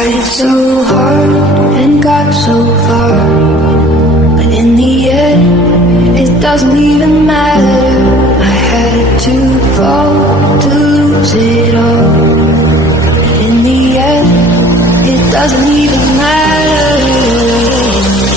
Tried so hard and got so far, but in the end, it doesn't even matter. I had to fall to lose it all, but in the end, it doesn't even